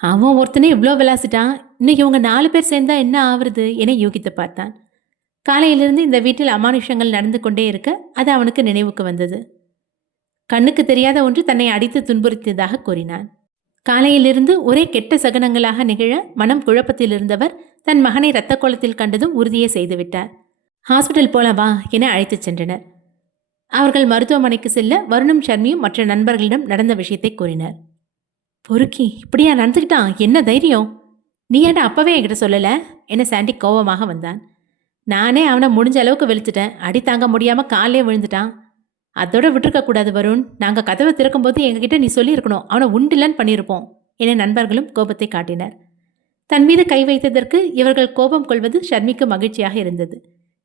அவன் ஒருத்தனே இவ்வளோ விளாசிட்டான், இன்னும் இவங்க 4 பேர் சேர்ந்தா என்ன ஆவறது என யோகித்து பார்த்தான். காலையிலிருந்து இந்த வீட்டில் அமானுஷங்கள் நடந்து கொண்டே இருக்க அது அவனுக்கு நினைவுக்கு வந்தது. கண்ணுக்கு தெரியாத ஒன்று தன்னை அடித்து துன்புறுத்தியதாக கூறினான். காலையிலிருந்து ஒரே கெட்ட சகனங்களாக நிகழ மனம் குழப்பத்தில் இருந்தவர் தன் மகனை இரத்த கோலத்தில் கண்டதும் உறுதியை செய்துவிட்டார். ஹாஸ்பிட்டல் போல வா என அழைத்துச் சென்றனர். அவர்கள் மருத்துவமனைக்கு செல்ல வருணும் ஷர்மியும் மற்ற நண்பர்களிடம் நடந்த விஷயத்தை கூறினர். பொறுக்கி இப்படியா நடந்துக்கிட்டான்? என்ன தைரியம்? நீ ஏன்டா அப்பவே என்கிட்ட சொல்லல? என சாண்டி கோபமாக வந்தான். நானே அவனை முடிஞ்ச அளவுக்கு வெளுத்துட்டேன். அடி தாங்க முடியாம காலே விழுந்துட்டான். அதோட விட்டுருக்க கூடாது வருண். நாங்க கதவை திறக்கும்போது எங்ககிட்ட நீ சொல்லியிருக்கணும். அவனை உண்டில்லன்னு பண்ணியிருப்போம் என நண்பர்களும் கோபத்தை காட்டினர். தன் மீது கை வைத்ததற்கு இவர்கள் கோபம் கொள்வது ஷர்மிக்கு மகிழ்ச்சியாக இருந்தது.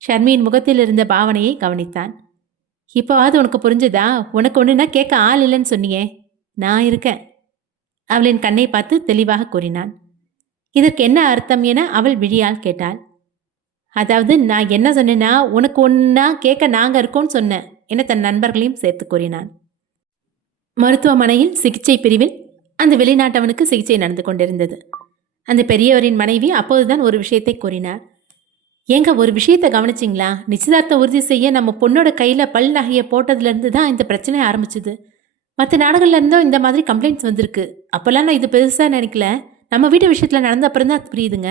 ஷர்மியின் முகத்தில் இருந்த பாவனையை கவனித்தான். இப்போவாது உனக்கு புரிஞ்சுதா? உனக்கு ஒன்றுனா கேட்க ஆள் இல்லைன்னு சொன்னியே, நான் இருக்கேன். அவளின் கண்ணை பார்த்து தெளிவாக கூறினான். இதற்கு என்ன அர்த்தம் என அவள் விழியால் கேட்டாள். அதாவது நான் என்ன சொன்னேன்னா, உனக்கு ஒன்றா கேட்க நாங்கள் இருக்கோன்னு சொன்னேன் என தன் நண்பர்களையும் சேர்த்து கூறினான். மருத்துவமனையில் சிகிச்சை பிரிவில் அந்த வெளிநாட்டவனுக்கு சிகிச்சை நடந்து கொண்டிருந்தது. அந்த பெரியவரின் மனைவி அப்போதுதான் ஒரு விஷயத்தை கூறினார். ஏங்க, ஒரு விஷயத்தை கவனிச்சிங்களா? நிச்சயதார்த்தம் உறுதி செய்ய நம்ம பொண்ணோட கையில் பல் நகையை போட்டதுலேருந்து தான் இந்த பிரச்சனை ஆரம்பிச்சுது. மற்ற நாடுகள்ல இருந்தும் இந்த மாதிரி கம்ப்ளைண்ட்ஸ் வந்திருக்கு. அப்போல்லாம் நான் இது பெருசாக நினைக்கல. நம்ம வீட்டு விஷயத்தில் நடந்த அப்புறம் தான் புரியுதுங்க.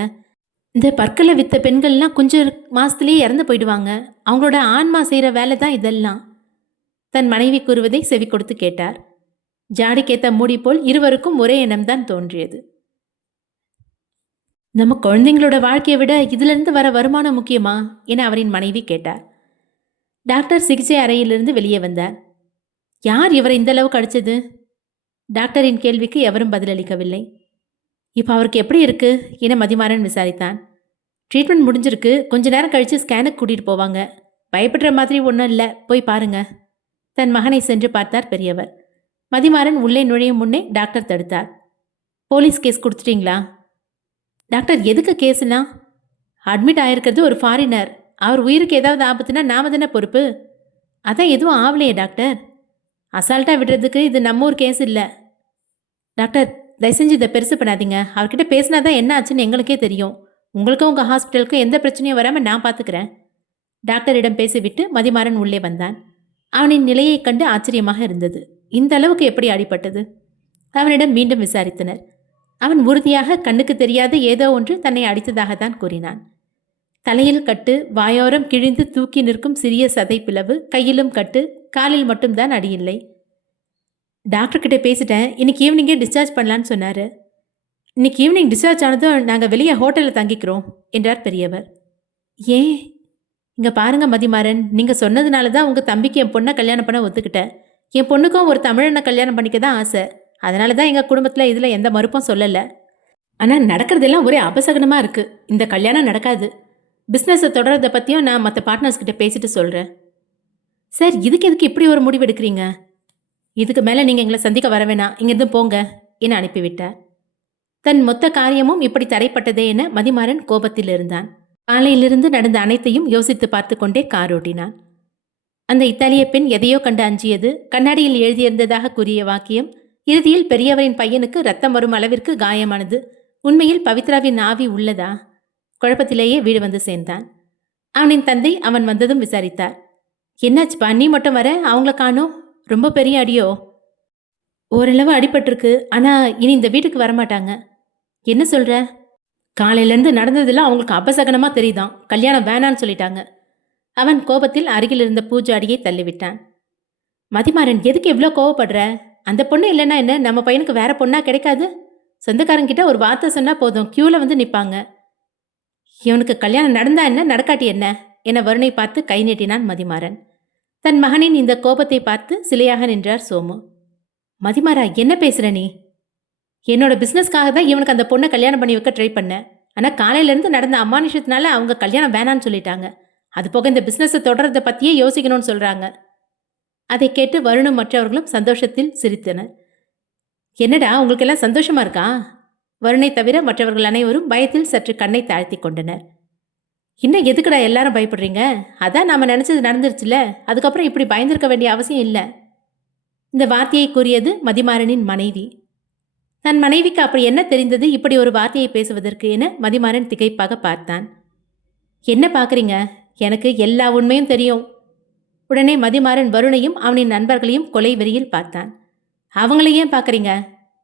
இந்த பற்களை விற்ற பெண்கள்லாம் கொஞ்சம் மாதத்துலேயே இறந்து போயிடுவாங்க. அவங்களோட ஆன்மா செய்கிற வேலை தான் இதெல்லாம். தன் மனைவி கூறுவதை செவி கொடுத்து கேட்டார். ஜாடிக்கேத்த மூடி போல் இருவருக்கும் ஒரே எண்ணம்தான் தோன்றியது. நம்ம குழந்தைங்களோட வாழ்க்கையை விட இதிலிருந்து வர வருமானம் முக்கியமா என அவரின் மனைவி கேட்டார். டாக்டர் சிகிச்சை அறையிலிருந்து வெளியே வந்தார். யார் இவரை இந்த அளவுக்கு அடிச்சது? டாக்டரின் கேள்விக்கு எவரும் பதிலளிக்கவில்லை. இப்போ அவருக்கு எப்படி இருக்கு என மதிமாறன் விசாரித்தான். ட்ரீட்மெண்ட் முடிஞ்சிருக்கு. கொஞ்ச நேரம் கழித்து ஸ்கேனுக்கு கூட்டிகிட்டு போவாங்க. பயப்படுற மாதிரி ஒன்றும் இல்லை, போய் பாருங்க. தன் மகனை சென்று பார்த்தார் பெரியவர். மதிமாறன் உள்ளே நுழையும் முன்னே டாக்டர் தடுத்தார். போலீஸ் கேஸ் கொடுத்துட்டீங்களா? டாக்டர், எதுக்கு கேஸுனா? அட்மிட் ஆயிருக்கிறது ஒரு ஃபாரினர். அவர் உயிருக்கு ஏதாவது ஆபத்துனா நாம தானே பொறுப்பு. அதான் எதுவும் ஆகலையே டாக்டர். அசால்ட்டாக விடுறதுக்கு இது நம்ம ஊர் கேஸ் இல்லை. டாக்டர், தயவு செஞ்சு இதை பெருசு பண்ணாதீங்க. அவர்கிட்ட பேசினா தான் என்ன ஆச்சுன்னு எங்களுக்கே தெரியும். உங்களுக்கும் உங்கள் ஹாஸ்பிட்டலுக்கும் எந்த பிரச்சனையும் வராமல் நான் பார்த்துக்கிறேன். டாக்டரிடம் பேசிவிட்டு மதிமாறன் உள்ளே வந்தான். அவனின் நிலையைக் கண்டு ஆச்சரியமாக இருந்தது. இந்த அளவுக்கு எப்படி அடிபட்டது? அவனிடம் மீண்டும் விசாரித்தனர். அவன் உறுதியாக கண்ணுக்கு தெரியாத ஏதோ ஒன்று தன்னை அடித்ததாகத்தான் கூறினான். தலையில் கட்டு, வாயோரம் கிழிந்து தூக்கி நிற்கும் சிறிய சதை பிளவு, கையிலும் கட்டு, காலில் மட்டும்தான் அடியில்லை. டாக்டர்கிட்ட பேசிட்டேன். இன்னைக்கு ஈவினிங்கே டிஸ்சார்ஜ் பண்ணலான்னு சொன்னார். இன்னைக்கு ஈவினிங் டிஸ்சார்ஜ் ஆனதும் நாங்கள் வெளியே ஹோட்டலில் தங்கிக்கிறோம் என்றார் பெரியவர். ஏன்? இங்கே பாருங்க மதிமாறன், நீங்கள் சொன்னதுனால தான் உங்கள் தம்பிக்கு என் பொண்ணை கல்யாணம் பண்ண ஒத்துக்கிட்டேன். என் பொண்ணுக்கும் ஒரு தமிழனை கல்யாணம் பண்ணிக்க தான் ஆசை. அதனால தான் எங்கள் குடும்பத்தில் இதில் எந்த மறுப்பும் சொல்லலை. ஆனால் நடக்கிறதெல்லாம் ஒரே அபசகனமாக இருக்குது. இந்த கல்யாணம் நடக்காது. பிஸ்னஸை தொடர்றதை பற்றியும் நான் மற்ற பார்ட்னர்ஸ்கிட்ட பேசிட்டு சொல்கிறேன். சார், இதுக்கு எதுக்கு இப்படி ஒரு முடிவு எடுக்கிறீங்க? இதுக்கு மேலே நீங்கள் எங்களை சந்திக்க வர வேணாம், இங்கேருந்து போங்க என அனுப்பிவிட்டார். தன் மொத்த காரியமும் இப்படி தடைப்பட்டதே என மதிமாறன் கோபத்தில் இருந்தான். காலையிலிருந்து நடந்த அனைத்தையும் யோசித்து பார்த்து கொண்டே கார் ஓட்டினான். அந்த இத்தாலிய பெண் எதையோ கண்டு அஞ்சியது. கண்ணாடியில் எழுதியிருந்ததாக கூறிய வாக்கியம் இறுதியில் பெரியவரின் பையனுக்கு ரத்தம் வரும் அளவிற்கு காயமானது. உண்மையில் பவித்ராவின் ஆவி உள்ளதா? குழப்பத்திலேயே வீடு வந்து சேர்ந்தான். அவனின் தந்தை அவன் வந்ததும் விசாரித்தார். என்னாச்சுப்பா, நீ மட்டும் வர? அவங்கள காணோம். ரொம்ப பெரிய அடியோ? ஓரளவு அடிபட்டிருக்கு. ஆனால் இனி இந்த வீட்டுக்கு வரமாட்டாங்க. என்ன சொல்கிற? காலையிலேருந்து நடந்ததெல்லாம் அவங்களுக்கு அபசகனமாக தெரியுதான். கல்யாணம் வேணான்னு சொல்லிட்டாங்க. அவன் கோபத்தில் அருகில் இருந்த பூஜாடியை தள்ளிவிட்டான். மதிமாறன், எதுக்கு எவ்வளோ கோவப்படுற? அந்த பொண்ணு இல்லைன்னா என்ன, நம்ம பையனுக்கு வேற பொண்ணா கிடைக்காது? சொந்தக்காரங்கிட்ட ஒரு வார்த்தை சொன்னால் போதும், கியூவில் வந்து நிற்பாங்க. இவனுக்கு கல்யாணம் நடந்தா என்ன, நடக்காட்டி என்ன என வருணை பார்த்து கை நீட்டினான் மதிமாறன். தன் மகனின் இந்த கோபத்தை பார்த்து சிலையாக நின்றார் சோமு. மதிமாறா, என்ன பேசுகிற நீ? என்னோட பிஸ்னஸ்க்காக தான் இவனுக்கு அந்த பொண்ணை கல்யாணம் பண்ணி வைக்க ட்ரை பண்ணேன். ஆனால் காலையிலேருந்து நடந்த அமானுஷத்தினால அவங்க கல்யாணம் வேணான்னு சொல்லிட்டாங்க. அது போக இந்த பிஸ்னஸை தொடர்றதை பற்றியே யோசிக்கணும்னு சொல்கிறாங்க. அதை கேட்டு வருணும் மற்றவர்களும் சந்தோஷத்தில் சிரித்தனர். என்னடா, உங்களுக்கெல்லாம் சந்தோஷமா இருக்கா? வருணை தவிர மற்றவர்கள் அனைவரும் பயத்தில் சற்று கண்ணை தாழ்த்தி கொண்டனர். இன்னும் எதுக்குடா எல்லாரும் பயப்படுறீங்க? அதான் நாம் நினச்சது நடந்துருச்சுல, அதுக்கப்புறம் இப்படி பயந்துருக்க வேண்டிய அவசியம் இல்லை. இந்த வார்த்தையை கூறியது மதிமாறனின் மனைவி. தன் மனைவிக்கு அப்படி என்ன தெரிந்தது இப்படி ஒரு வார்த்தையை பேசுவதற்கு என மதிமாறன் திகைப்பாக பார்த்தான். என்ன பார்க்குறீங்க? எனக்கு எல்லா உண்மையும் தெரியும். உடனே மதிமாறன் வருணையும் அவனின் நண்பர்களையும் கொலை வெறியில் பார்த்தான். அவங்களையும் பார்க்குறீங்க?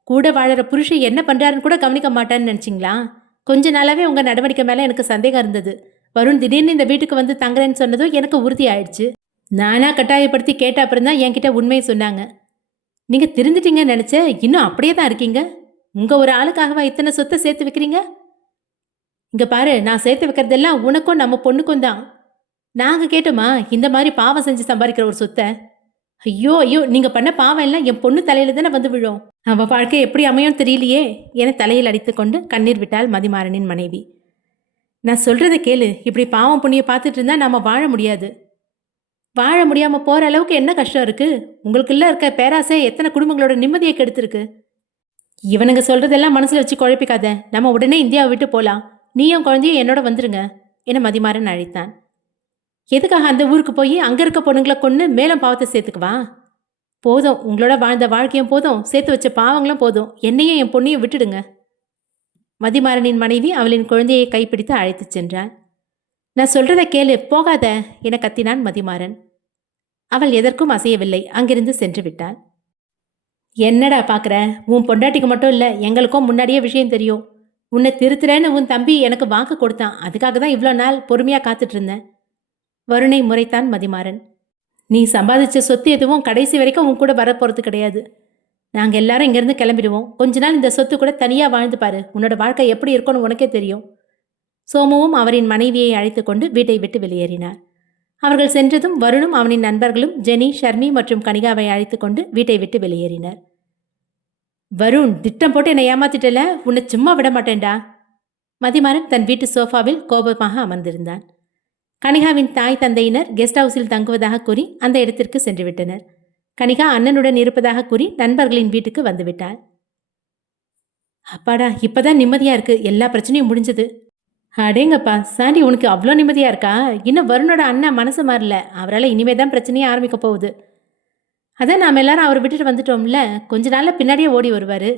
கூட வாழற புருஷன் என்ன பண்ணுறாருன்னு கூட கவனிக்க மாட்டான்னு நினச்சிங்களா? கொஞ்ச நாளாகவே உங்கள் நடவடிக்கை மேலே எனக்கு சந்தேகம் இருந்தது. வருண் திடீர்னு இந்த வீட்டுக்கு வந்து தங்குறேன்னு சொன்னதும் எனக்கு உறுதி ஆயிடுச்சு. நானா கட்டாயப்படுத்தி கேட்ட அப்புறம் தான் என்கிட்ட உண்மையை சொன்னாங்க. நீங்க திருந்துட்டீங்கன்னு நினைச்ச, இன்னும் அப்படியே தான் இருக்கீங்க. உங்க ஒரு ஆளுக்காகவா இத்தனை சொத்தை சேர்த்து வைக்கிறீங்க? இங்க பாரு, நான் சேர்த்து வைக்கிறதெல்லாம் உனக்கும் நம்ம பொண்ணுக்கும் தான். நாங்க கேட்டோமா இந்த மாதிரி பாவம் செஞ்சு சம்பாதிக்கிற ஒரு சொத்தை? ஐயோ ஐயோ, நீங்க பண்ண பாவம் எல்லாம் என் பொண்ணு தலையில தானே வந்து விழும். அவ வாழ்க்கை எப்படி அமையும் தெரியலையே என தலையில் அடித்துக்கொண்டு கண்ணீர் விட்டாள் மதிமாறனின் மனைவி. நான் சொல்றதை கேளு. இப்படி பாவம் புண்ணிய பார்த்துட்டு இருந்தா நாம வாழ முடியாது. வாழ முடியாம போற அளவுக்கு என்ன கஷ்டம் இருக்கு? உங்களுக்குள்ள இருக்க பேராசை எத்தனை குடும்பங்களோட நிம்மதியை கெடுத்திருக்கு. இவனுங்க சொல்றதெல்லாம் மனசுல வச்சு குழப்பிக்காத. நம்ம உடனே இந்தியாவை விட்டு போலாம். நீயும் குழந்தையும் என்னோட வந்துருங்க என மதிமாறன் அழைத்தான். எதுக்காக அந்த ஊருக்கு போய் அங்க இருக்க பொண்ணுங்களை கொண்டு மேலும் பாவத்தை சேர்த்துக்குவா? போதும், உங்களோட வாழ்ந்த வாழ்க்கையும் போதும், சேர்த்து வச்ச பாவங்களும் போதும். என்னையும் என் பொண்ணையும் விட்டுடுங்க. மதிமாறனின் மனைவி அவளின் குழந்தையை கைப்பிடித்து அழைத்துச் சென்றாள். நான் சொல்றதை கேளு, போகாத என கத்தினான் மதிமாறன். அவள் எதற்கும் அசையவில்லை. அங்கிருந்து சென்று விட்டாள். என்னடா பார்க்குற? உன் பொண்டாட்டிக்கு மட்டும் இல்லை, எங்களுக்கும் முன்னாடியே விஷயம் தெரியும். உன்னை திருத்துறேன்னு உன் தம்பி எனக்கு வாக்கு கொடுத்தான். அதுக்காக தான் இவ்வளோ நாள் பொறுமையாக காத்துட்டு இருந்தேன். வருணை முறைத்தான் மதிமாறன். நீ சம்பாதிச்ச சொத்து எதுவும் கடைசி வரைக்கும் உன் கூட வரப்போகிறது கிடையாது. நாங்கள் எல்லாரும் இங்கேருந்து கிளம்பிடுவோம். கொஞ்ச நாள் இந்த சொத்து கூட தனியாக வாழ்ந்து பாரு. உன்னோட வாழ்க்கை எப்படி இருக்கும்னு உனக்கே தெரியும். சோமுவும் அவரின் மனைவியை அழைத்து கொண்டு வீட்டை விட்டு வெளியேறினார். அவர்கள் சென்றதும் வருணும் அவனின் நண்பர்களும் ஜெனி, ஷர்மி மற்றும் கனிகாவை அழைத்து கொண்டு வீட்டை விட்டு வெளியேறினர். வருண், திட்டம் போட்டு என்னை ஏமாத்திட்டல, உன்னை சும்மா விட மாட்டேன்டா. மதிமாறன் தன் வீட்டு சோஃபாவில் கோபமாக அமர்ந்திருந்தான். கனிகாவின் தாய் தந்தையினர் கெஸ்ட் ஹவுஸில் தங்குவதாக கூறி அந்த இடத்திற்கு சென்று விட்டனர். கனிகா அண்ணனுடன் இருப்பதாக கூறி நண்பர்களின் வீட்டுக்கு வந்துவிட்டாள். அப்பாடா, இப்பதான் நிம்மதியா இருக்கு. எல்லா பிரச்சனையும் முடிஞ்சது. அடேங்கப்பா, சாண்டி உனக்கு அவ்வளோ நிம்மதியா இருக்கா? இன்னும் வருணோட அண்ணன் மனசு மாறல. அவரால் இனிமே தான் பிரச்சனையே ஆரம்பிக்க போகுது. அதான் நாம் எல்லாரும் அவரை விட்டுட்டு வந்துட்டோம்ல. கொஞ்ச நாளில் பின்னாடியே ஓடி வருவார்.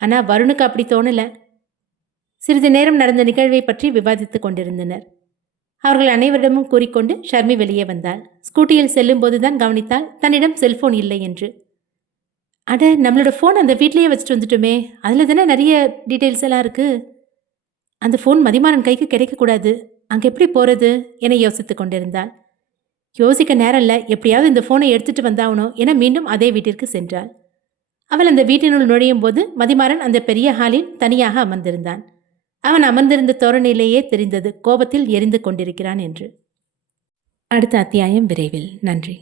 ஆனால் வருணுக்கு அப்படி தோணலை. சிறிது நேரம் நடந்த நிகழ்வை பற்றி விவாதித்து கொண்டிருந்தனர். அவர்கள் அனைவரிடமும் கூறிக்கொண்டு ஷர்மி வெளியே வந்தாள். ஸ்கூட்டியில் செல்லும்போது தான் கவனித்தாள் தன்னிடம் செல்போன் இல்லை என்று. அட, நம்மளோட ஃபோன் அந்த வீட்லேயே வச்சுட்டு வந்துட்டோமே. அதில் தானே நிறைய டீட்டெயில்ஸ் எல்லாம் இருக்குது. அந்த ஃபோன் மதிமாறன் கைக்கு கிடைக்கக்கூடாது. அங்கே எப்படி போகிறது என யோசித்து கொண்டிருந்தாள். யோசிக்க நேரம் இல்லை, எப்படியாவது இந்த ஃபோனை எடுத்துட்டு வந்தாவணும் என மீண்டும் அதே வீட்டிற்கு சென்றாள். அவள் அந்த வீட்டினுள் நுழையும் போது மதிமாறன் அந்த பெரிய ஹாலில் தனியாக அமர்ந்திருந்தான். அவன் அமர்ந்திருந்த தோரணையிலேயே தெரிந்தது கோபத்தில் எரிந்து கொண்டிருக்கிறான் என்று. அடுத்த அத்தியாயம் விரைவில். நன்றி.